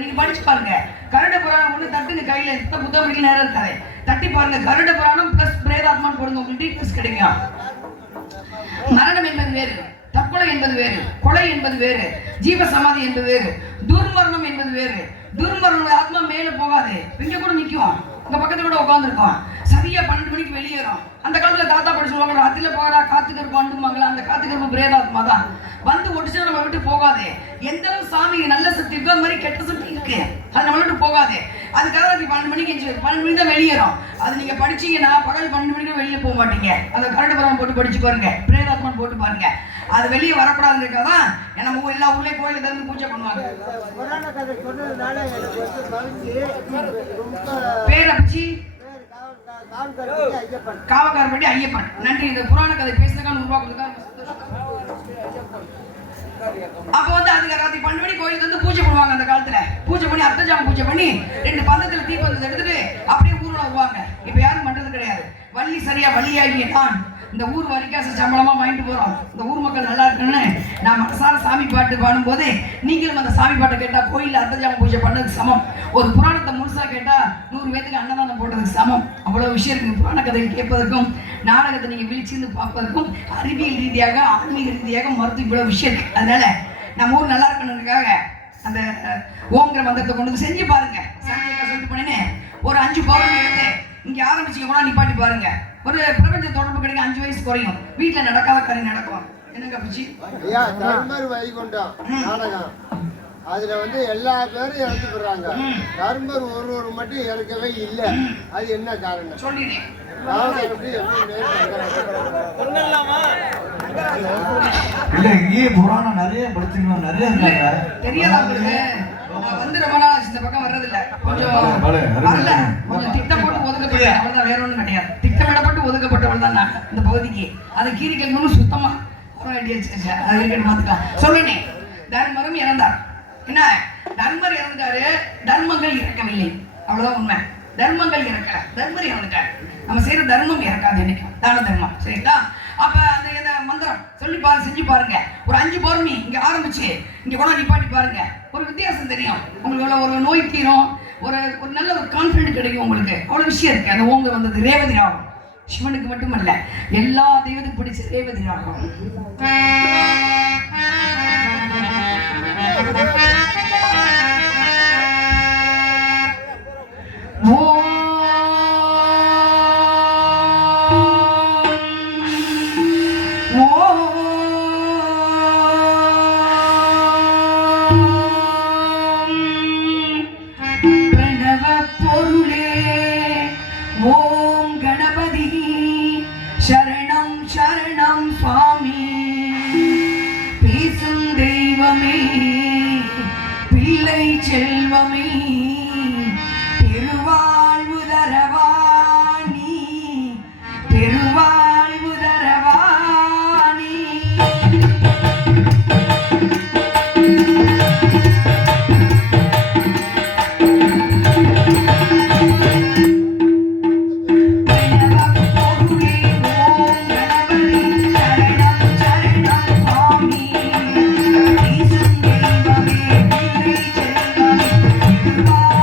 நீங்க படிச்சு பாருங்க. கருட புராணம் ஒண்ணு தட்டுங்க கையில எந்த புத்தகம் நேரம் இருக்காது. தட்டி பாருங்க. கருட புராணம் பிளஸ் பிரேதாத்மான் போடுங்க, உங்களுக்கு டீட்டெயில்ஸ் கிடைக்கும். மரணம் என்பது வேறு, தற்கொலை என்பது வேறு, கொலை என்பது வேறு, ஜீவ சமாதி என்பது வேறு, துர்மரணம் என்பது வேறு. துர்மரணம் ஆத்மா மேல போகாது, இங்க கூட நிக்கும், உங்க பக்கத்துல கூட உட்காந்துருக்கோம். சரியா 12 மணிக்கு வெளியேறும். அந்த காலத்துல தாத்தா படி சொல்லுவாங்க, ராத்திரில போகிறா காத்துக்கருப்பு அண்டுமாங்களா, அந்த காத்துக்கருப்பு பிரேதாத்மா தான் வந்து ஒடிச்சா நம்ம விட்டு போகாது. எந்த அளவு சாமி நல்ல சக்தி இருக்கோ அது மாதிரி கெட்ட சக்தி இருக்கு, அது நம்ம விட்டு போகாது. அதுக்காக 12 மணிக்கு 12 மணிக்கு தான் வெளியேறும். அது நீங்க படிச்சீங்கன்னா பகல் 12 மணிக்கு வெளியே போக மாட்டீங்க. அந்த கரண்ட் புராணம் போட்டு படிச்சு பாருங்க, பிரேதாத்மா போட்டு பாருங்க. அது வெளியே வரக்கூடாதுன்றதுக்காக ஏன்னா எல்லா ஊர்லயே கோயில தந்து பூஜை பண்ணுவாங்க. பேரை வச்சு காவக்காரப்பட்டி ஐயப்பன். நன்றி. இந்த புராண கதை பேசுறதுக்கான உருவாக்குறதுக்காக அப்ப வந்து அதுக்கு ராத்திரி 12 மணி கோயிலுக்கு வந்து பூஜை பண்ணுவாங்க. அந்த காலத்துல பூஜை பண்ணி அர்த்தஜாம பூஜை பண்ணி 2 பந்தத்துல தீபந்தத்தை எடுத்துட்டு அப்படியே ஊர்ல வருவாங்க. இப்ப யாரும் பண்றது கிடையாது. வள்ளி சரியா வள்ளியாகிய நான் இந்த ஊர் வரிக்காசு சம்பளமா வாங்கிட்டு போறோம். இந்த ஊர் மக்கள் நல்லா இருக்குன்னு நான் மனசார சாமி பாட்டு பாடும்போது நீங்களும் அந்த சாமி பாட்டை கேட்டா கோயில அர்த்தஜாம பூஜை பண்ணதுக்கு சமம். ஒரு புராணத்தை முழுசா கேட்டா 100 பேத்துக்கு அன்னதானம் போட்டதுக்கு சமம். அவ்வளவு விஷயம் இருக்கு புராண கதையை கேட்பதற்கும், நாடகத்தை நீங்க விழிச்சிருந்து பார்ப்பதற்கும், அறிவியல் ரீதியாக ஆன்மீக ரீதியாக மருத்துவ இவ்வளவு விஷயம் இருக்கு. அதனால நம்ம ஊர் நல்லா இருக்கணுன்றதுக்காக அந்த ஓங்கிற மந்திரத்தை கொண்டு வந்து செஞ்சு பாருங்க. சந்தியா சொல்லிட்டு போனேன்னு ஒரு 5 பௌர்ணமி எடுத்து இங்க ஆரம்பிச்சுக்க கூட நிப்பாட்டி பாருங்க. ஒரு பிரபஞ்ச தொடர்பு கிடைக்கும். 5 வயசு குறையும். வீட்டுல நடக்காத காரியம் நடக்கும். என்னங்க பிச்சி ஐயா தர்மர் வைகுண்டம் நாடகம் அதுல வந்து எல்லா பேரும் இறந்து போடுறாங்க. தர்மர் ஒரு மட்டும் இறக்கவே இல்லை. அது என்ன காரணம் சொல்லிடுறேன். இல்ல இங்கே புராணம் நிறைய படிச்சுக்கணும், நிறைய இருக்காங்க. தெரியாதா உங்களுக்கு? நான் வந்து ரொம்ப நாள் இந்த பக்கம் வர்றதில்ல. கொஞ்சம் திட்டம் போட்டு ஒதுக்கப்பட்ட அவ்வளவுதான், வேற ஒன்றும் கிடையாது. திட்டமிடப்பட்டு ஒதுக்கப்பட்டவள் தான் நான் இந்த பகுதிக்கு. அதை கீறி கேட்கணும்னு சுத்தமா பார்த்துக்கலாம். சொல்லுனே தர்மரும் இறந்தார். என்ன தர்மர் இறந்துட்டாரு, தர்மங்கள் இறக்கவில்லை. அவ்வளவுதான் உண்மை. தர்மங்கள் இறக்கல, தர்மர் இறந்துட்டாரு. நம்ம செய்யற தர்மம் இறக்காது என்னைக்கு, தான தர்மம். சரிங்களா? அப்ப அந்த மந்திரம் சொல்லி பாருங்க, செஞ்சு பாருங்க. ஒரு 5 பௌர்ணமி இங்க ஆரம்பிச்சு இங்க கூட நிப்பாட்டி பாருங்க. ஒரு வித்தியாசம் தெரியும் உங்களுக்கு. ஒரு நோய் தீரும், ஒரு நல்ல ஒரு கான்ஃபிடன்ட் கிடைக்கும் உங்களுக்கு. அவ்வளவு விஷயம் இருக்கு. அந்த ஓங்க வந்தது ரேவதி ராகம். சிவனுக்கு மட்டுமல்ல, எல்லா தெய்வத்துக்கும் பிடிச்ச ரேவதி ராகம். செல்வமே பெருவாழ்வு தரவாணி, பெருவாழ்வு தரவாணி. Bye.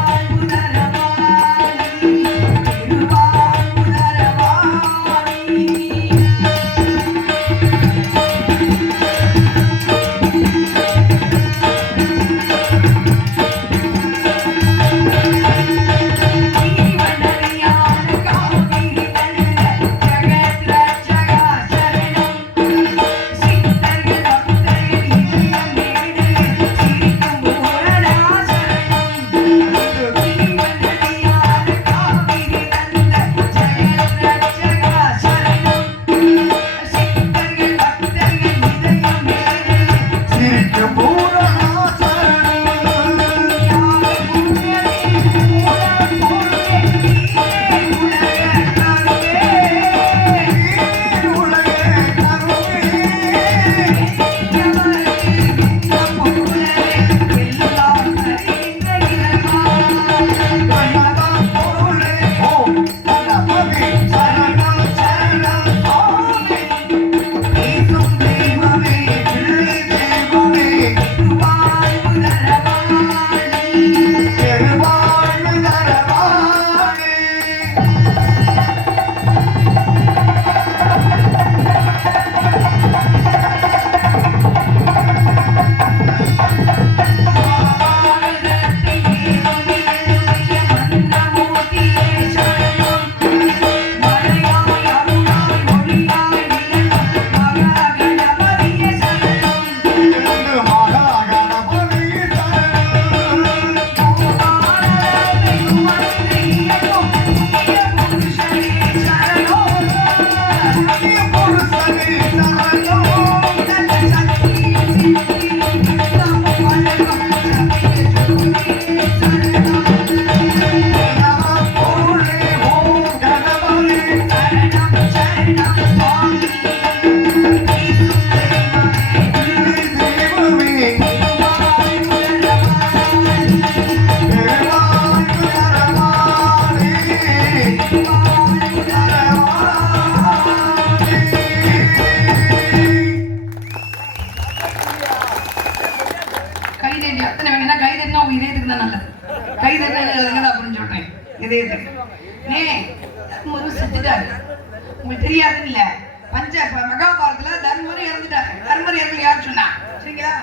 தட்டினா உங்க இதயத்துக்கு தான் நல்லது. கை தட்டினா அப்படின்னு சொல்றேன் இதயத்துக்கு. தர்மரும் செத்துட்டாரு. உங்களுக்கு தெரியாது இல்ல, மகாபாரதத்துல தர்மரும் இறந்துட்டாரு. தர்மர் இறந்து யார் சொன்னா? சரிங்களா?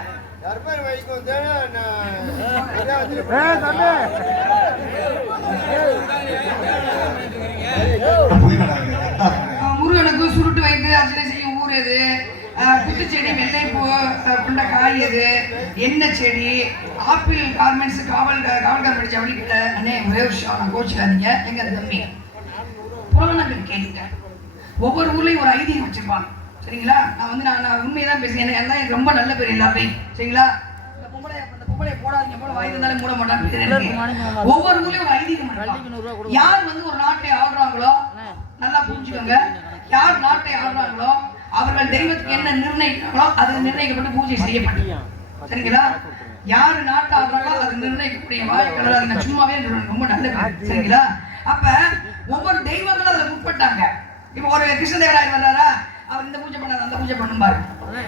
முருகனுக்கு சுருட்டு வைத்து அர்ச்சனை செய்யும் ஊர் எது? குத்துச்செடி, வெள்ளைப்பூ கொண்ட காய் எது? எண்ணெய் செடி, ஆப்பிள் கார்மெண்ட்ஸ், காவல்கார் படிச்ச அப்படி கிட்ட. அண்ணே ஒரே விஷயம், நான் கோச்சிக்காதீங்க, எங்க தம்பி புராணங்கள் கேளுங்க. ஒவ்வொரு ஊர்லயும் ஒரு ஐதீகம் வச்சிருப்பாங்க. சரிங்களா? நான் உண்மையதான் பேசுறேன். எனக்கு ரொம்ப நல்ல பேர் எல்லாமே. சரிங்களா? இந்த பொம்பளை போடாதீங்க போல வாய் இருந்தாலும் மூட மாட்டாங்க. ஒவ்வொரு ஊர்லயும் ஒரு ஐதீகம். யார் ஒரு நாட்டை ஆடுறாங்களோ நல்லா புரிஞ்சுக்கோங்க. யார் நாட்டை ஆடுறாங்களோ அவர்கள் தெய்வத்துக்கு என்ன நிர்ணயிக்கிறாங்களோ அது நிர்ணயிக்கப்பட்டு பூஜை செய்யப்பட்டு. சரிங்களா? யாரு நாட்டை ஆடுறாங்களோ அது நிர்ணயிக்கக்கூடிய வாய்ப்பு சும்மாவே ரொம்ப நல்ல பேர். சரிங்களா? அப்ப ஒவ்வொரு தெய்வங்களும் அதுல உட்பட்டாங்க. இப்ப ஒரு கிருஷ்ணதேவராயர் வர்றாரா, அவர் இந்த பூஜை பண்ணாரு அந்த பூஜை பண்ணும்பாரு.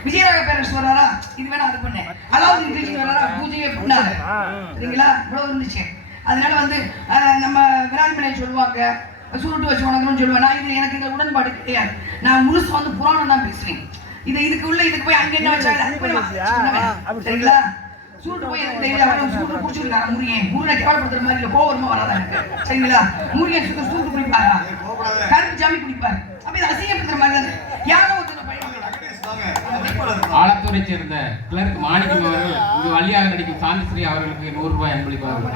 விஜயராக பேரரசு வர்றாரா, இது வேணா அது பண்ணு. அலாவுதீன் கிருஷ்ணன் வர்றாரா, பூஜையே பண்ணாரு. சரிங்களா? இவ்வளவு இருந்துச்சு. அதனால நம்ம விராலிமலை சொல்லுவாங்க, சுருட்டு வச்சு உனக்குன்னு சொல்லுவேன். நான் இது எனக்கு இந்த உடன்பாடு கிடையாது. நான் முழுசா புராணம் தான் பேசுவேன். இதுக்கு போய் அங்க என்ன வச்சாங்க? சரிங்களா? சூட்டு போய் எனக்கு தெரியல. அவரும் சூட்டு குடிச்சிருக்காரு. முருகனை கேவலப்படுத்துற மாதிரி இல்லை, கோவரமா வராதா எனக்கு. சரிங்களா? முருகன் சூட்டு குடிப்பாரா, கருப்பு ஜாமி குடிப்பாரு. அப்ப இது அசிங்கப்படுத்துற மாதிரி தான். யாரோ ஒருத்தர் ஆலத்தூரை சேர்ந்த கிளர்க் மாணிக்கம் அவர்கள் இங்கு வள்ளியாக நடிக்கும் சாந்திஸ்ரீ அவர்களுக்கு 100 ரூபாய் அன்பளிப்பார்கள்.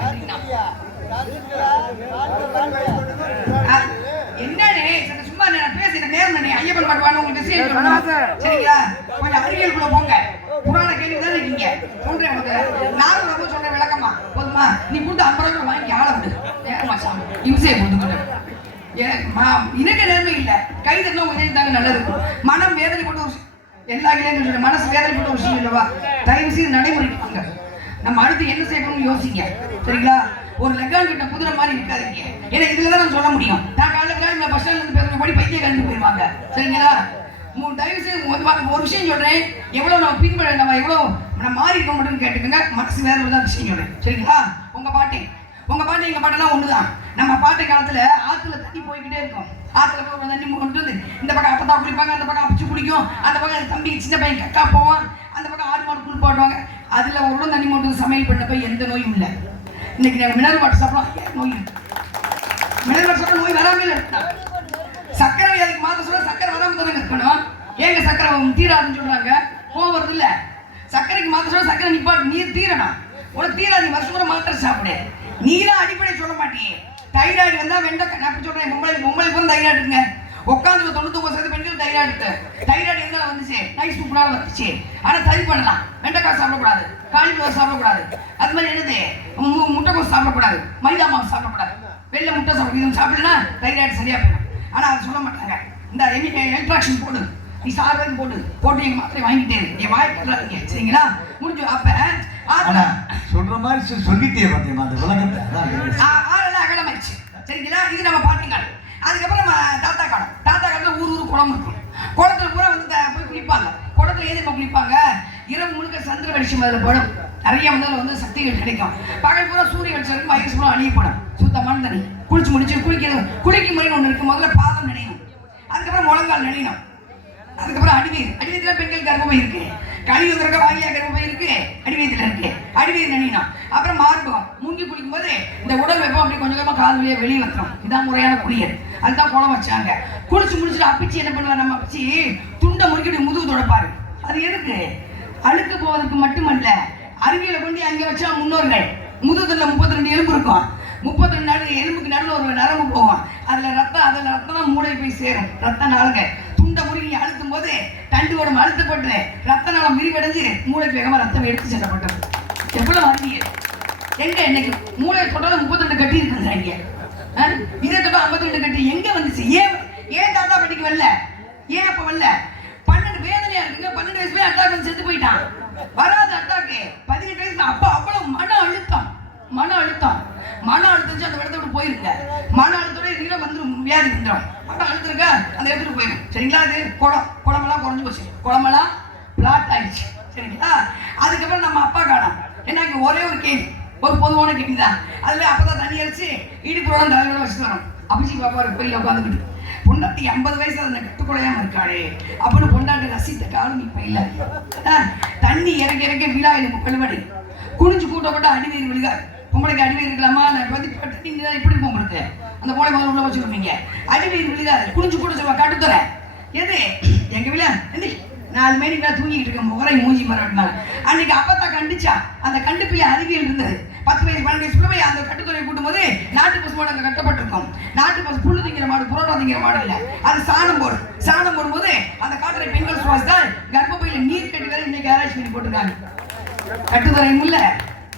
என்னடே சும்மா நான் பேசுற நேரம் ஐயப்பன் பாட்டுவான உங்களுக்கு விஷயம் சொல்லணும். சரிங்களா? கொஞ்சம் அறிவியலுக்குள்ள போங்க. புராண கேள்வி தான் இருக்கீங்க. சொல்றேன் உனக்கு. நானும் ரொம்ப சொல்றேன் விளக்கமா. போதுமா? நீ கூட்டு 50 ரூபாய் வாங்கி ஆள விடு. ஏமா சாமி இம்சையை கொடுத்துக்கிட்டு இனக்க நேர்மை இல்லை. கை தட்டினா உதவி தாங்க நல்லது. மனம் வேதனைப்பட்ட ஒரு எல்லா இளைஞர்களும் மனசு வேதனைப்பட்ட ஒரு விஷயம் இல்லவா? தயவு செய்து நடைமுறைக்கு நம்ம அடுத்து என்ன செய்யணும்னு யோசிங்க. சரிங்களா? ஒரு லெக்கான் கிட்ட குதிரை மாதிரி இருக்காதீங்க. ஏன்னா இதுலதான் நான் சொல்ல முடியும். நான் காலையில பஸ் ஸ்டாண்ட்ல இருந்து பேசுற படி பைத்திய கலந்து போயிருவாங்க. சரிங்களா? தயவு செய்து ஒரு விஷயம் சொல்றேன். எவ்வளவு நம்ம எவ்வளவு நம்ம மாறி இருக்க மட்டும் கேட்டுக்கோங்க. மனசு வேற தான் விஷயம் சொல்றேன். சரிங்களா? உங்க பாட்டு எங்க பாட்டெல்லாம் ஒண்ணுதான். நம்ம பாட்டு காலத்துல ஆத்துல தண்ணி போய்கிட்டே இருக்கும். ஆத்துல போய் தண்ணி கொண்டு வந்து இந்த பக்கம் அப்பத்தா குளிப்பாங்க, அந்த பக்கம் அப்பச்சு குடிக்கும், அந்த பக்கம் தம்பி சின்ன பையன் கக்கா போவான், அந்த பக்கம் 6 மாடு குளிப்பாடுவாங்க. போடுவாங்க. அதுல ஒரு தண்ணி மட்டும் சமையல் பண்ணப்ப எந்த நோயும் இல்லை. இன்னைக்கு நாங்கள் மினரல் வாட்டர் சாப்பிடலாம், நோய் இருக்கு. மினரல் வாட்டர் சாப்பிட நோய் வராமல் இருக்கா? சக்கரை வியாதிக்கு மாத்த சொல்ல சக்கரை வராமல் தானே இருக்கணும். ஏங்க சக்கரை தீராதுன்னு சொல்றாங்க, கோவம் வருது இல்ல? சக்கரைக்கு மாத்த சொல்ல சக்கரை நிப்பாட்டு, நீர் தீரணும். உனக்கு தீராது, வருஷம் கூட மாத்திரை சாப்பிடு. நீலாம் அடிப்படை சொல்ல மாட்டேன். தைராய்டு வந்தா வெண்டைக்காய் நான் சொல்றேன். பொம்பளை போது தைராய்டு இருக்குங்க. உட்காந்து 99% பெண்கள் தைராய்டு இருக்கு. தைராய்டு எதுனால வந்துச்சு? நைட் சூப்பராக வந்துச்சு. ஆனா சரி பண்ணலாம். வெண்டைக்காய் சாப்பிடக்கூடாது, காலிஃப்ளவர் சாப்பிடக்கூடாது, அது மாதிரி என்னது முட்டைக்கோஸ் சாப்பிடக்கூடாது, மைதா மாவு சாப்பிடக்கூடாது, வெள்ளை முட்டை சாப்பிட சாப்பிடலன்னா தைராய்டு சரியா போயிடும். ஆனா அதை சொல்ல மாட்டாங்க. இந்த எலக்ட்ராக்ஷன் போடு, நீ சாப்பிட போட்டு எங்க மாத்திரை வாங்கிட்டே இருக்கு. என் வாய் கட்டுறாதீங்க. சரிங்களா? முடிஞ்சு அப்ப சொல்ற மாதிரி சொல்லிட்டே பார்த்தீங்களா அந்த விளக்கத்தை ஆளெல்லாம் அகலமாயிடுச்சு. சரிங்களா? இது நம்ம பாட்டுங்கள். அதுக்கப்புறம் நம்ம தாத்தா காலத்துல ஊர் குளம் இருக்கும். குளத்துல பூரா போய் குளிப்பாங்க. குளத்துல ஏன் குளிப்பாங்க? இரவு முழுக்க சந்திர வெளிச்சம் அதில் படும். நிறைய சக்திகள் கிடைக்கும். பகல் பூரா சூரிய வெளிச்சம் இருக்கும், வயசு பூரா அழியப்படும். சுத்தமான தண்ணி குளிச்சு முடிச்சு குளிக்கும் முறைன்னு ஒன்று இருக்கு. முதல்ல பாதம் நினைணும், அதுக்கப்புறம் முழங்கால் நினைணும், அதுக்கப்புறம் அடிவயத்துல பெண்கள் கர்ப்பப்பை இருக்கு, கழிவுறக்க வாயிலா கர்ப்பப்பை இருக்கு, அடிவயத்துல இருக்கு, அடிவயது நினைணும். அப்புறம் மார்பகம் மூங்கி குளிக்கும் போது இந்த உடல் வெப்பம் அப்படி கொஞ்சம் கொஞ்சமா கால் வழியா வெளியே வந்துடும். இதான் முறையான குளியல். அதுதான் குளம் வச்சாங்க. குளிச்சு முடிச்சுட்டு அப்பிச்சு என்ன பண்ணுவார்? நம்ம அப்பிச்சு துண்டை முறுக்கிட்டு முதுகு தொடப்பாரு. அது எதுக்கு? அழுக்கு போவதற்கு மட்டுமல்ல, அறிவியலை கொண்டு அங்கே வச்சா முன்னோர்கள் முதுகுல 32 எலும்பு இருக்கும். 32 எலும்புக்கு நடுவில் ஒரு நரம்பு போகும். அதுல ரத்தம் தான் மூளை போய் சேரும். ரத்த நாளுங்க துண்டை முறுக்கி அழுத்தும் போது தண்டு உடம்பு அழுத்தப்பட்டு ரத்த நாளம் விரிவடைஞ்சு மூளைக்கு வேகமா ரத்தம் எடுத்து செல்லப்பட்டது. எவ்வளவு அறிவியல்! எங்க இன்னைக்கு மூளை தொட்டாலும் 32 கட்டி இருக்குங்க. இங்க இதை தொட்டா 52 கட்டி எங்க வந்துச்சு? ஏன் தாத்தா படிக்க வரல? ஏன் அப்ப வரல? 12 வேதனையா இருக்குங்க. 12 வயசுல அட்டாக் வந்து செத்து போயிட்டான். வராது அட்டாக்கு. 18 வயசுல அப்ப அவ்வளவு மன அழுத்தம் அந்த இடத்த விட்டு போயிருங்க. மன அழுத்தோட நீளம் வந்துடும், வியாதி வந்துடும். மன அழுத்திருக்க அந்த இடத்துக்கு போயிடும். சரிங்களா? அது குளமெல்லாம் குறைஞ்சு போச்சு, குளமெல்லாம் பிளாட் ஆயிடுச்சு. சரிங்களா? அதுக்கப்புறம் நம்ம அப்பா காலம் என்ன? ஒரே ஒரு கேள்வி, ஒரு பொதுவான கிணி தான். அதுல அப்பதான் தண்ணி அடிச்சு இடுப்புறோட தலைவரோட வச்சுட்டு வரோம். அபிஜி பாப்பா ஒரு கோயில உட்காந்துக்கிட்டு பொண்டாட்டி 50 வயசுல அந்த கட்டுக்குலையாம இருக்காளே அப்படின்னு பொண்டாட்டி ரசித்த காலம் இப்ப இல்ல. தண்ணி இறக்க இறக்க விழா எனக்கு கழுவடி குனிஞ்சு கூட்டப்பட்ட அடிவீர் விழுகாது. பொம்பளைக்கு அடிவீர் இருக்கலாமா? நான் வந்து பட்டி இப்படி பொம்பளுக்கு அந்த போல முதல்ல உள்ள வச்சுருப்பீங்க. அடிவீர் விழுகாது. குனிஞ்சு கூட சொல்லுவா கட்டுத்துற எது எங்க விழா 4 மணிக்கு தூங்கிட்டு இருக்க முகரை மூஞ்சி மரம். அன்னைக்கு அப்பத்தா கண்டிச்சா அந்த கண்டுப்பிள்ளை அறிவியல் இருந்தது. 10 வயசு 12 வயசு போய் அந்த கட்டுத்துறையை கூட்டும் போது நாட்டு பசு மாடு அங்கே கட்டப்பட்டிருக்கும். நாட்டு பசு புல்லு திங்கிற மாடு, புரோட்டா திங்கிற மாடு இல்லை, அது சாணம் போடும். சாணம் போடும்போது அந்த காட்டுற பெண்கள் சுவாசத்தால் கர்ப்பப்பையில நீர் கட்டி வேற இன்னைக்கு ஆராய்ச்சி பண்ணி போட்டிருக்காங்க. கட்டுத்துறையும் இல்ல,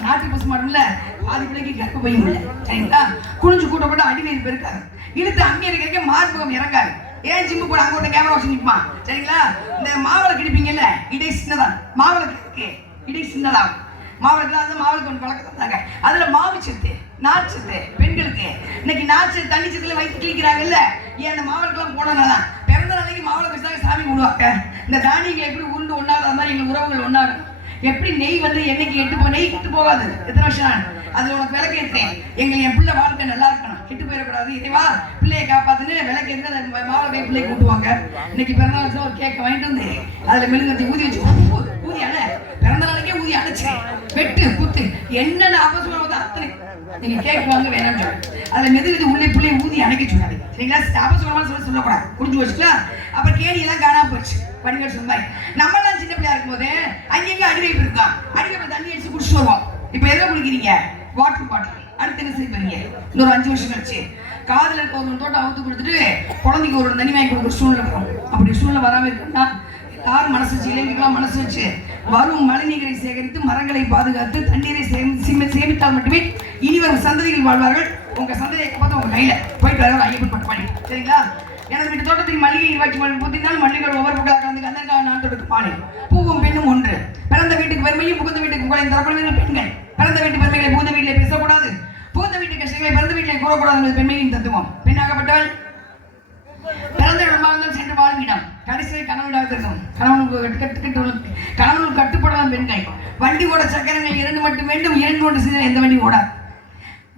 நாட்டு பசு மாடும் இல்ல, பாதி பிள்ளைக்கு கர்ப்பப்பையும் இல்லை. சரிங்களா? குனிஞ்சு கூட்டப்பட்ட அடிவயிறு பெருக்காது. இழுத்து அம்மி இருக்க மார்பகம் இறங்காது. ஏன் ஜிம்மு கூட அங்க ஒரு கேமரா வச்சு நிற்பான். சரிங்களா? இந்த மாவளை கிடைப்பீங்கல்ல, இடை சின்னதான். மாவளுக்கு இருக்கு இடை சின்னதாகும். மாவளத்துல அந்த மாவளுக்கு ஒன்று பழக்கத்தாங்க. அதுல மாவு சத்து, நார்ச்சத்து பெண்களுக்கு இன்னைக்கு நார்ச்சத்து தண்ணி சத்துல வைத்து கிழிக்கிறாங்கல்ல. ஏன் அந்த மாவளுக்கெல்லாம் போனதுனாலதான் பிறந்த நாளைக்கு மாவளை வச்சுதாங்க சாமி விடுவாங்க. இந்த தானியங்களை எப்படி உருண்டு ஒன்னாக அது மாதிரி எங்க உறவுகள் ஒன்னாகும். எப்படி நெய் வந்து என்னைக்கு நெய் கெட்டு போகாது. எத்தனை வருஷம் அதுல உனக்கு விளக்கேற்றேன். என் பிள்ளை வாழ்க்கை நல்லா இருக்கணும், கெட்டு போயிடக்கூடாது. இறைவா பிள்ளையை காப்பாத்துன்னு விளக்கேற்று அந்த மாவளை பிள்ளையை கூட்டுவாங்க. இன்னைக்கு பிறந்த நாள் ஒரு கேக்க வாங்கிட்டு வந்து அதுல மெழுகுவத்தி ஊதி வச்சு ஊதி அணை பிறந்த நாளைக்கே ஊதி அணைச்சேன். வெட்டு குத்து என்னென்ன அவசரம் அத்தனை நீங்க கேட்குவாங்க வேணாம்னு அதுல மெதுவெது உள்ளே பிள்ளையை ஊதி அணைக்க சொன்னாரு. சரிங்களா? அவசரமா சொல்லக்கூடாது, புரிஞ்சு வச்சுக்கலாம். அப்புறம் கேணியெல்லாம் காணாம போச்சு. படிகள் சொன்னாங்க நம்மளாம் சின்ன பிள்ளையா இருக்கும் போது அங்கங்க அடிவைப்பு இருக்கா, அடிவைப்பு தண்ணி அடிச்சு குடிச்சு வருவோம். இப்ப எதை குடிக்கிறீங்க? Water bottle. அடுத்து என்ன செய்வீங்க? இன்னொரு 5 வருஷம் கழிச்சு காதல இருக்க ஒரு தோட்டம் அவுத்து கொடுத்துட்டு குழந்தைக்கு ஒரு தனி வாங்கி கொடுக்குற சூழ்நிலை வரும். அப்படி சூழ்நிலை வராம இருக்குன்னா யாரும் மனசு வச்சு இளைஞர்களாம் மனசு வச்சு வரும் மழைநீரை சேகரித்து மரங்களை பாதுகாத்து தண்ணீரை சேமித்தால் மட்டுமே இனி வரும் சந்ததிகள் வாழ்வார்கள். உங்க சந்ததியை பார்த்து உங்க கையில போயிட்டு வர ஐயப்பன் பட்டு பண்ணி. சரிங்களா? எனது வீட்டு தோட்டத்தில் மல்லிகை வச்சு புத்தினால் மல்லிகள் ஒவ்வொரு பக்கம் கலந்து அந்த நான் தொடுக்கு பாடி பூவும் பெண்ணும் ஒன்று. பிறந்த வீட்டுக்கு பெருமையும் புகுந்த வீட்டுக்கு புகழையும் தரப்படுவீர்கள் பெண்கள். பிறந்த வீட்டு பெருமைகளை புகுந்த வீட்டிலே பேசக்கூடாது, புகுந்த வீட்டு கஷ்டங்களை பிறந்த வீட்டிலே கூறக்கூடாது என்பது பெண்மையின் தத்துவம். பெண்ணாகப்பட்டவள் பிறந்த இடமாக சென்று வாழ்விடம் கடைசியை கணவனாக இருக்கும். கணவனுக்கு கட்டுப்படலாம் பெண்கள். வண்டி ஓட சக்கரங்கள் 2 மட்டும் வேண்டும், 2 ஒன்று செய்தால் எந்த வண்டி ஓடாது.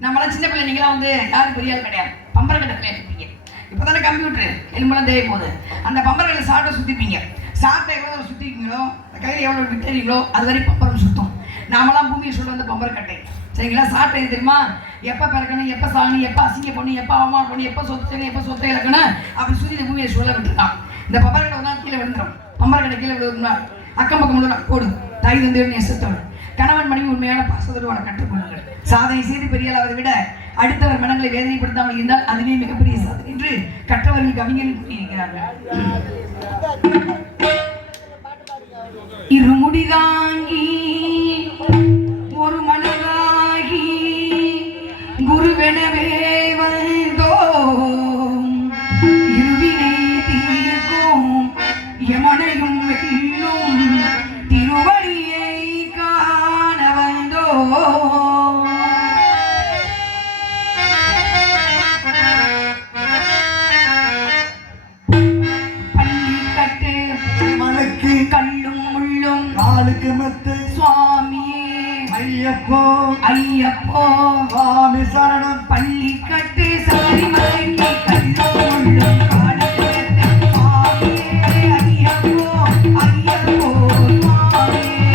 நம்மளாம் சின்ன பிள்ளை நீங்களாம் வந்து யாரும் பெரிய ஆள் கிடையாது, பம்பர கட்டத்தில் இருப்பீங்க. இப்போதானே கம்ப்யூட்டர் எலும்பெல்லாம் தேவை போகுது. அந்த பம்பர்களை சாட்டை சுற்றிப்பீங்க. சாட்டை எவ்வளோ சுற்றிருக்கீங்களோ கையில் எவ்வளோ விட்டுறீங்களோ அது வரை பம்பரம் சுற்றும். நாமெல்லாம் பூமியை சொல்ல வந்து பம்பர் கட்டை. சரிங்களா? சாட்டை தெரியுமா? எப்போ பிறக்கணும், எப்போ சாணி, எப்போ அசிங்க பண்ணணும், எப்போ அவமானம் பண்ணணும், எப்போ சொத்து எப்போ சொத்தை இழக்கணும் அப்படி சொல்லி இந்த பூமியை சொல்ல விட்டுருக்கான். இந்த பம்பர் கடை ஒரு நாள் கீழே விழுந்துடும். பம்பர் கடை கீழே விழுந்தா அக்கம் பக்கம் உள்ள போடு தாய் தந்தையோட நேசத்தோடு கணவன் மனைவி உண்மையான பாசத்தோடு வாழ கற்றுக்கொள்ளுங்கள். சாதனை செய்து பெரியாளாவதை விட அடுத்தவர் மனங்களை வேதனைப்படுத்தாமல் இருந்தால் அதுவே மிகப்பெரிய சாதனை என்று கற்றவர்கள் கவிஞர்கள் கூறியிருக்கிறார்கள். இருமுடிதாங்கி ஒரு மனதாகி குருவெனவே வந்தோம், இருவினை தீர்க்கும் யமனையும் வெல்லும் திருவடியை காண வந்தோம். கல்லும் முள்ளும் காலுக்கு மெத்து சுவாமியே ஐயப்போ ஐயப்போ சுவாமி சரணம். பள்ளி கட்டு சபரிமலைக்கு கல்லும் முள்ளும் காலுக்கு மெத்து சுவாமியே ஐயப்போ ஐயப்போ சுவாமியே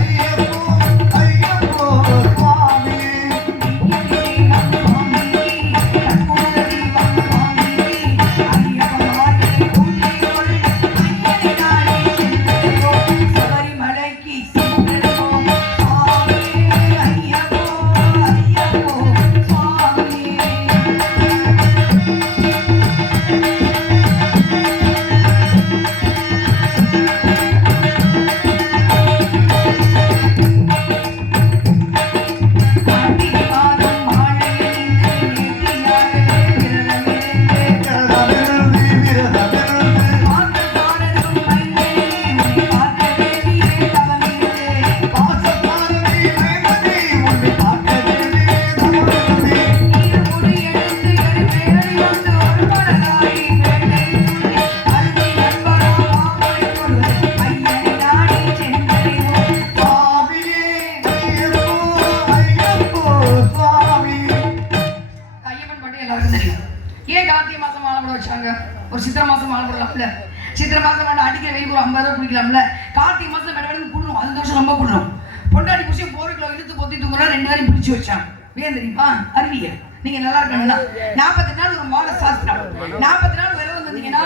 ஐயப்போ ஐயப்போ சுவாமி. சபரிமலைக்கு ஒரு சித்திரை மாசம் மாலை போடலாம்ல, சித்திரை மாசம் மாலை அடிக்கிற வெயில் ஒரு 50 ரூபா குடிக்கலாம்ல, கார்த்திகை மாசம் வெடவெடுன்னு குளிரும், அது வருஷம் ரொம்ப குளிரும். பொண்டாடி புருஷன் போருக்குள்ள இழுத்து பொத்தி தூங்குறா, 2 பேரும் பிடிச்சு வச்சான். ஏன் தெரியுமா? அறிவியல். நீங்க நல்லா இருக்கணும்னா 40 நாள் ஒரு மாத சாஸ்திரம். 40 நாள் விரதம் வந்தீங்கன்னா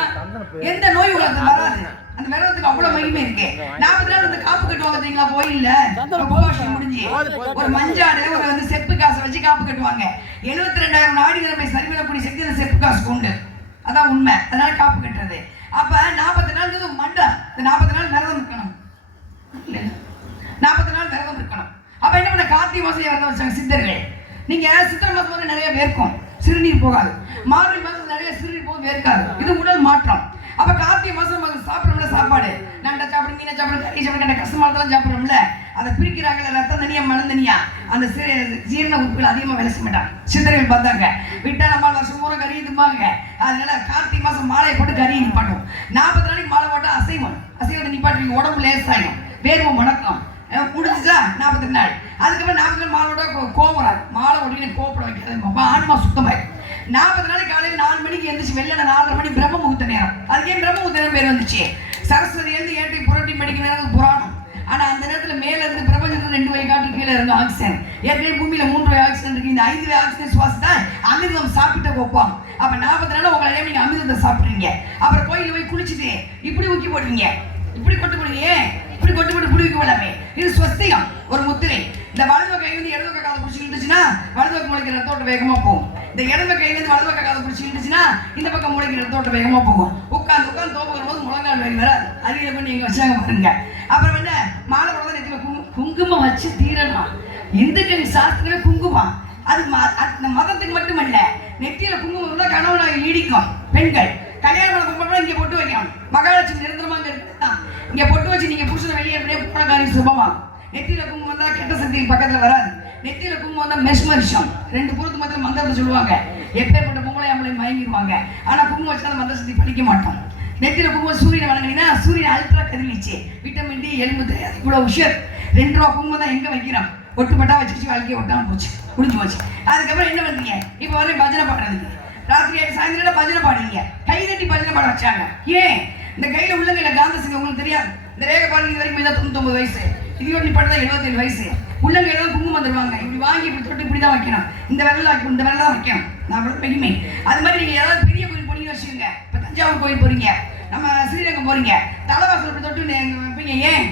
எந்த நோய் உங்களுக்கு வராது. அந்த விரதத்துக்கு அவ்வளவு மகிமை இருக்கு. 40 நாள் வந்து காப்பு கட்டுவாங்க தெரியுங்களா கோயில்ல? உபவாசம் முடிஞ்சு ஒரு மஞ்சாடுல ஒரு வந்து செப்பு காசை வச்சு காப்பு கட்டுவாங்க. 72,000 நாடிகளை சரி பண்ணக்கூடிய சக்தி அந்த செப்பு காசுக்கு உண்டு. அதான் உண்மை. அதனால காப்பு கட்டுறது. அப்ப 40 நாள் மண்டலம். இந்த 40 நாள் விரதம் இருக்கணும். 40 நாள் விரதம் இருக்கணும். அப்ப என்ன பண்ண? கார்த்திகை மாசம் விரதம் வச்சாங்க சித்தர்கள். நீங்க சித்திரை மாசம் நிறைய வேர்க்கும், சிறுநீர் போகாது. மார்கழி மாசம் நிறைய சிறுநீர் போக வேர்க்காது. இது உடல் மாற்றம். அப்ப கார்த்திகை மாசம் சாப்பிடுறோம்ல சாப்பாடு, நண்டை சாப்பிடு, மீனை சாப்பிடு, கறி சாப்பிடு, கண்ட கஷ்டமானதெல்லாம் சாப்பிடுறோம்ல, அதை பிரிக்கிறாங்கல்ல, ரத்தம் தனியா மனம் தனியா, அந்த ஜீரண உறுப்புகள் அதிகமா வேலை செய்ய மாட்டாங்க. சித்தர்கள் பார்த்தாங்க, விட்டா நம்ம வருஷம் பூரா கறி தும்பாங்க. அதனால கார்த்திகை மாசம் மாலையை போட்டு கறியை நிப்பாட்டும். 40 நாளைக்கு மாலை போட்டா அசைவத்தை நிப்பாட்டுவீங்க, உடம்பு லேசாயும், வேர்வை மணக்கம். முடிஞ்சுச்சா 40 நாள். அதுக்கப்புறம் 40 நாள் மாலோட கோபம் வராது. மாலை ஒட்டினே கோப்பட வைக்காது, ஆன்மா சுத்தமாயிடும். 40 நாளைக்கு காலையில் 4 மணிக்கு எழுந்துச்சு, வெள்ளன 4:30 மணி பிரம்ம முகூர்த்த நேரம். அதுக்கு ஏன் பிரம்ம முகூர்த்த நேரம் பேர் வந்துச்சு? சரஸ்வதி எழுந்து ஏற்றி புரட்டி படிக்க நேரம் புராணம். ஆனா அந்த நேரத்துல மேல இருந்து பிரபஞ்சத்துல 2 வகைக்காட்டு கீழே இருந்து ஆக்சிஜன். ஏற்கனவே பூமியில 3 வகை ஆக்சிஜன் இருக்கு. இந்த 5 வகை ஆக்சிஜன் சுவாசத்தை அமிர்தம் சாப்பிட்ட வைப்பாங்க. அப்ப 40 நாள் உங்களை நீங்க அமிர்தத்தை சாப்பிடுறீங்க. அப்புறம் கோயில போய் குளிச்சுட்டு இப்படி ஊக்கி போடுவீங்க, இப்படி கொட்டு போடுவீங்க, இப்படி கொட்டு போட்டு புடிக்க போலாமே. இது ஸ்வஸ்திகம், ஒரு முத்திரை. இந்த வலது கை வந்து இடது பக்க காதை பிடிச்சி இழுந்துச்சுன்னா வலது பக்கம் முளைக்கிற ரத்தோட்ட வேகமா போகும். இந்த இடது கை வந்து வலது பக்க காதை பிடிச்சி இழுந்துச்சுன்னா இந்த பக்கம் முளைக்கிற ரத்தோட்ட வேகமா போகும். உட்காந்து தோப்பு வரும்போது முழங்கால் வலி வராது. அறிவியல் பண்ணி எங்க வச்சாங்க பாருங்க. அப்புறம் வந்து மாலை போடுறது நெத்தியில குங்குமம் வச்சு தீரலாம். இந்துக்கள் சாஸ்திரமே குங்குமம். அது அந்த மதத்துக்கு மட்டுமல்ல, நெத்தியில குங்குமம் இருந்தா கணவனாக நீடிக்கும். பெண்கள் கல்யாணம் குங்குமம் இங்க பொட்டு வைக்கணும். மகாலட்சுமி நிரந்தரமா இருக்குதான். இங்க பொட்டு வச்சு நீங்க புருஷனை வெளியே போன காரியம் சுபமாகும். நெத்தியில குங்குமம் வந்தா கெட்ட சக்தி பக்கத்துல வராது. நெத்தியில குங்குமம் வந்தா மெஸ்மரிஷம். 2 புறத்து மத்தியில மந்திரத்தை சொல்லுவாங்க. எப்பேற்பட்ட பொம்பளை ஆம்பளை மயங்கிடுவாங்க. ஆனா குங்குமம் வச்சா அந்த மந்திர சக்தி படிக்க மாட்டோம். நெத்தியில குங்குமம் சூரியனை வணங்கினா சூரியன் அல்ட்ரா கதிர்வீச்சு, விட்டமின் டி, எலும்பு இவ்வளவு உஷர். 2 ரூபா குங்குமம் தான் எங்க வைக்கிறோம்? ஒட்டுப்பட்டா வச்சு வாழ்க்கையை ஒட்டாம போச்சு, முடிஞ்சு போச்சு. அதுக்கப்புறம் என்ன பண்றீங்க? இப்ப வரை பஜனை பாடுறதுக்கு ராத்திரி சாயந்தரம் பஜனை பாடுவீங்க. கை தட்டி பஜனை பாட வச்சாங்க. ஏன்? இந்த கையில உள்ளங்கையில காந்த சக்தி உங்களுக்கு தெரியாது. இந்த ரேகை பாருங்க, இது வரைக்கும் 99 வயசு, இது நீ பட்டதா 77 வயசு. உள்ளங்கையில தான் குங்குமம் தருவாங்க. இப்படி வாங்கி இப்படி தொட்டு இப்படிதான் வைக்கணும். இந்த விரல தான் வைக்கணும். நான் மகிமை. அது மாதிரி நீங்க ஏதாவது பெரிய கோயில் போனீங்கன்னு வச்சுக்கோங்க. இப்ப தஞ்சாவூர் கோயில் போறீங்க, நம்ம ஸ்ரீரங்கம் போறீங்க, தலைவாசல் இப்படி தொட்டு வைப்பீங்க. ஏன்?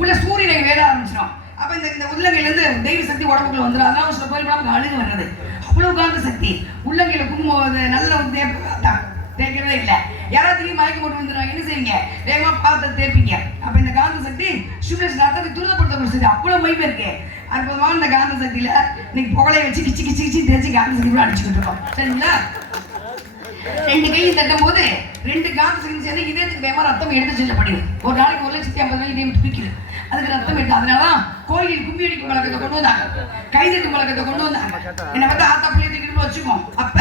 உள்ள சூரியனை வேலை ஆரம்பிச்சிடும். அப்ப இந்த உள்ளங்கையில இருந்து தெய்வ சக்தி உடம்புக்குள்ள வந்துடும். அதனால சில கோயில் நமக்கு அழுகு வர்றது. அவ்வளவு காந்த சக்தி. உள்ளங்கையில குங்குமம் நல்ல தேய்க்கிறதே இல்லை. யாராவது மயக்கம் போட்டு வந்துடுவாங்க. என்ன செய்வீங்க? வேகமா பார்த்து தேய்ப்பீங்க. அப்ப இந்த காந்த சக்தி சுப்ரேஷ் ரத்தத்தை துரிதப்படுத்த சக்தி. அவ்வளவு மகிமை இருக்கு. அற்புதமான இந்த காந்த சக்தியில இன்னைக்கு புகழைய வச்சு கிச்சு கிச்சு கிச்சு தேய்ச்சி காந்த சக்தி கூட அடிச்சுக்கிட்டு இருக்கோம். சரிங்களா? 2 கையை தட்டும் போது 2 காந்த சக்தி சேர்ந்து இதயத்துக்கு வேகமா ரத்தம் எடுத்து செல்லப்படுது. ஒரு நாளைக்கு 1,50,000 இதயம் துடிக்குது. அதுக்கு ரத்தம் எடுத்து. அதனாலதான் கோயிலில் கும்பி அடிக்கும் பழக்கத்தை கொண்டு வந்தாங்க, கைதட்டும் பழக்கத்தை கொண்டு வந்தாங்க. என்ன பார்த்தா ஆத்தா பிள்ளை தூக்கிட்டு வச்சுக்கோம். அப்ப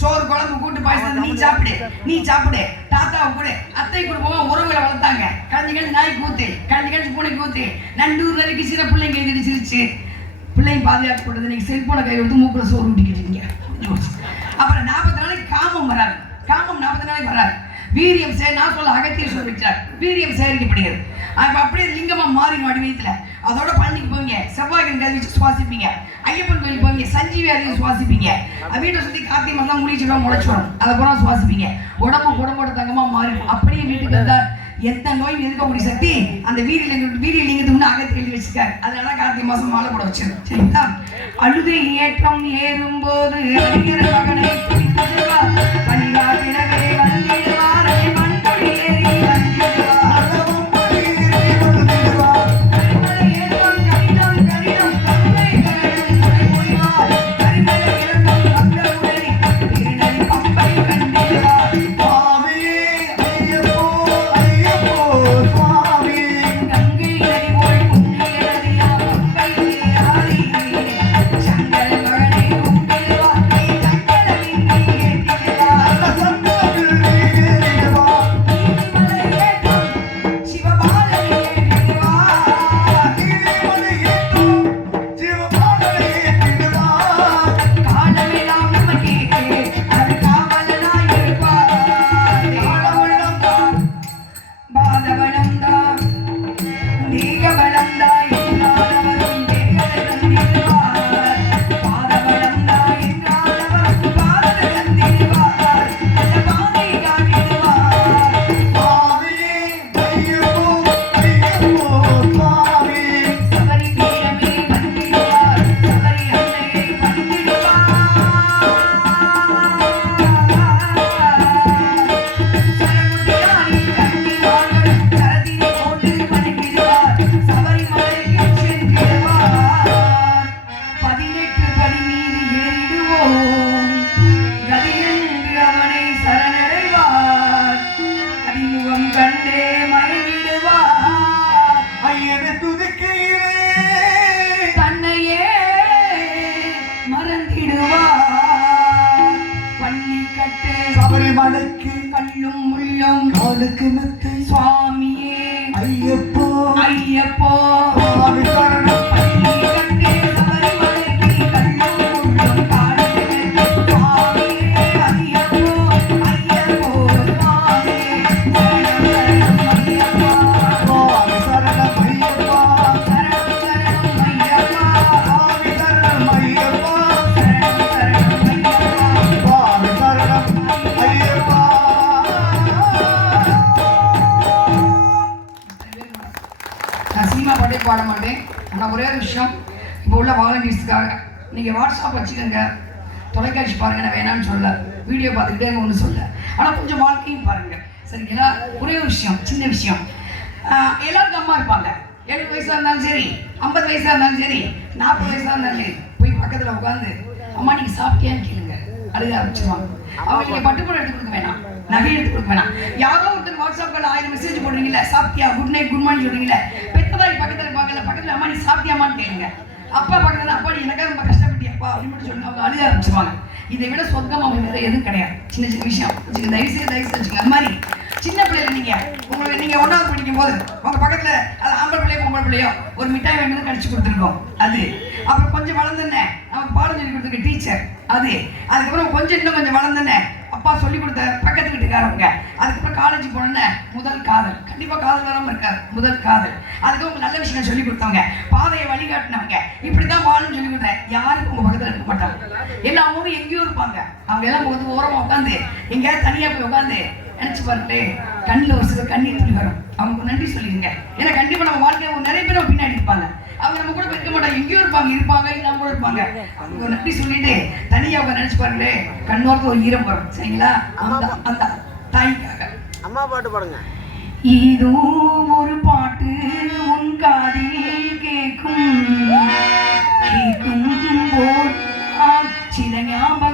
சோறு குழம்பு கூட்டு பாயசம் நீ சாப்பிடு தாத்தாவை கூட அத்தை குடும்பம் உறவுகளை வளர்த்தாங்க. கஞ்சி நாய் கூத்து, கஞ்சி பூனை கூத்து, நண்டூர் வரைக்கும் சில பிள்ளைங்க எழுதி சிரிச்சு பிள்ளைங்க பாதுகாத்து போட்டது. நீங்க செல்போனை கை எடுத்து மூக்குல சோறு ஊட்டிக்கிட்டீங்க. அப்புறம் 40 நாளைக்கு காமம் வராது. காமம் 40 நாளைக்கு வராது. வீரியம் நான் சொல்ல அகத்தியர் சொல்லிக்கிறார். வீரியம் சேகரிக்கப்படுகிறது. அப்படியே லிங்கமா மாறிடும் வடிவத்துல. அதோட பழனிக்கு போவீங்க, செவ்வாய்க்கு கதை வச்சு சுவாசிப்பீங்க. ஐயப்பன் கோயில் போவீங்க, சஞ்சீவி அதையும் சுவாசிப்பீங்க. வீட்டை சுத்தி கார்த்திகை மாதம் முடிச்சுடும், முளைச்சு வரும், அதை போல சுவாசிப்பீங்க. உடம்போட தங்கமா மாறிடும். அப்படியே வீட்டுக்கு வந்தா எந்த நோயும் எதிர்க்கக்கூடிய சக்தி அந்த வீரியலிங்கத்துக்கு முன்ன அகத்தில் எழுதி வச்சிருக்காரு. அதனால கார்த்திகை மாசம் மாலை போட வச்சிரு. சரிங்களா? அழுகை ஏற்றம் ஏறும் போது மகனை பணிகாட்டிடவே வந்திடுவார். மண்பொழி ஏறி Thank you. காலுக்கு மெத்தை சுவாமியே ஐயப்போ ஐயப்போ சுவாமி சரணம் பள்ளி கண்டே சபரிமலைக்கு கண்ணும் முள்ளும் காலிலே சுவாமியே ஐயப்போ ஐயப்போ சுவாமியே சரணம் ஐயப்பா சுவாமி சரணம் ஐயப்பா சரணம் ஐயப்பா சுவாமி சரணம் ஐயப்பா சரணம் ஐயப்பா சுவாமி சரணம் ஐயப்பா நான் சினிமா பாட்டே பாட மாட்டேன். ஆனால் ஒரே ஒரு விஷயம், இப்போ உள்ள வாலண்டியர்ஸ்க்காக நீங்கள் வாட்ஸ்அப் வச்சுக்கோங்க, தொலைக்காட்சி பாருங்க, நான் வேணான்னு சொல்ல, வீடியோ பார்த்துக்கிட்டே ஒன்று சொல்ல, ஆனால் கொஞ்சம் வாழ்க்கையும் பாருங்கள் சரிங்களா. ஒரே ஒரு விஷயம், சின்ன விஷயம், எல்லாருக்கும் அம்மா இருப்பாங்க. 70 வயசாக இருந்தாலும் சரி, 50 வயசாக இருந்தாலும் சரி, 40 வயசாக இருந்தாலும் சரி, போய் பக்கத்தில் உட்காந்து அம்மா நீங்கள் சாப்பிட்டியான்னு கேளுங்க, அழுக ஆரம்பிச்சிருவாங்க. அவங்க நீங்கள் பட்டுப்படம் எடுத்து கொடுக்க வேணாம், நகை எடுத்து கொடுக்க வேணாம். யாரோ ஒருத்தர் வாட்ஸ்அப்பில் 1000 மெசேஜ் போடுறீங்களே, சாப்பிட்டியா, குட் நைட் குட் மார்னிங் சொல்றீங்களே, பெத்ததாய் பக்கத்தில் இருப்பாங்கல்ல, பக்கத்தில் அம்மா நீ சாப்பிட்டியாமான்னு கேளுங்க. அப்பா பக்கத்தில் அப்பா நீ எனக்காக ரொம்ப கஷ்டப்பட்டியாப்பா அப்படின்னு மட்டும் சொல்லுங்க, அவங்க அழுக ஆரம்பிச்சிருவாங்க. இதை விட சொர்க்கம் அவங்க வேற எதுவும் கிடையாது. சின்ன சின்ன விஷயம் வச்சுக்க, தயவுசெய்து வச்சுக்க. அது மாதிரி சின்ன பிள்ளைல நீங்கள் 1வது படிக்கும் போது உங்கள் பக்கத்தில் அது ஆம்பளை பிள்ளையோ பொம்பளை பிள்ளையோ ஒரு மிட்டாய் வேணும்னு கடிச்சு கொடுத்துருக்கோம். அது அப்புறம் கொஞ்சம் வளர்ந்துன்னே நமக்கு பாடம் சொல்லி கொடுத்துருக்க டீச்சர், அது அதுக்கப்புறம் இன்னும் கொஞ்சம் வளர்ந்துன்னே அப்பா சொல்லி கொடுத்த பக்கத்து வீட்டுக்காரவங்க, அதுக்கப்புறம் காலேஜ் போனோன்னே முதல் காதல், கண்டிப்பாக காதல் வராமல் இருக்காது, முதல் காதல், அதுக்கு நல்ல விஷயம் சொல்லி கொடுத்தவங்க, பாதையை வழிகாட்டினவங்க, இப்படி தான் வாழணும்னு சொல்லி கொடுத்தேன். யாரும் உங்கள் பக்கத்தில் இருக்க மாட்டாங்க, எல்லாமும் எங்கேயும் இருப்பாங்க. அவங்க எல்லாம் வந்து ஓரமாக உட்காந்து எங்கேயாவது தனியாக போய் உட்காந்து நினச்சி பாருங்களே, கண்ணில் ஒரு சில கண்ணீர் துளி வரும். அவங்களுக்கு நன்றி சொல்லிடுங்க. ஏன்னா கண்டிப்பாக நம்ம வாழ்க்கையை நிறைய பேர் பின்னாடி இருப்பாங்க, அவங்க நம்ம கூட இருக்க மாட்டாங்க, எங்கேயும் இருப்பாங்க இல்லாம கூட இருப்பாங்க. அவங்க நன்றி சொல்லிட்டு தனியாக அவங்க நினைச்சு பாருங்களே, கண்ணோரத்து ஒரு ஈரம் வரும் சரிங்களா. அந்த தாய்க்காக அம்மா பாட்டு பாடுங்க. இதோ ஒரு பாட்டு உன் காதில் கேட்கும் போது சில ஞாபகம்